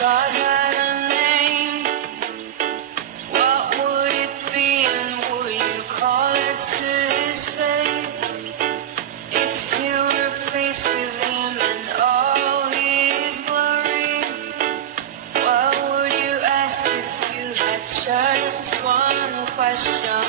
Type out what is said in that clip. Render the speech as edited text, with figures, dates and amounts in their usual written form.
God had a name, what would it be, and would you call it to his face? If you were faced with him and all his glory, what would you ask if you had just one question?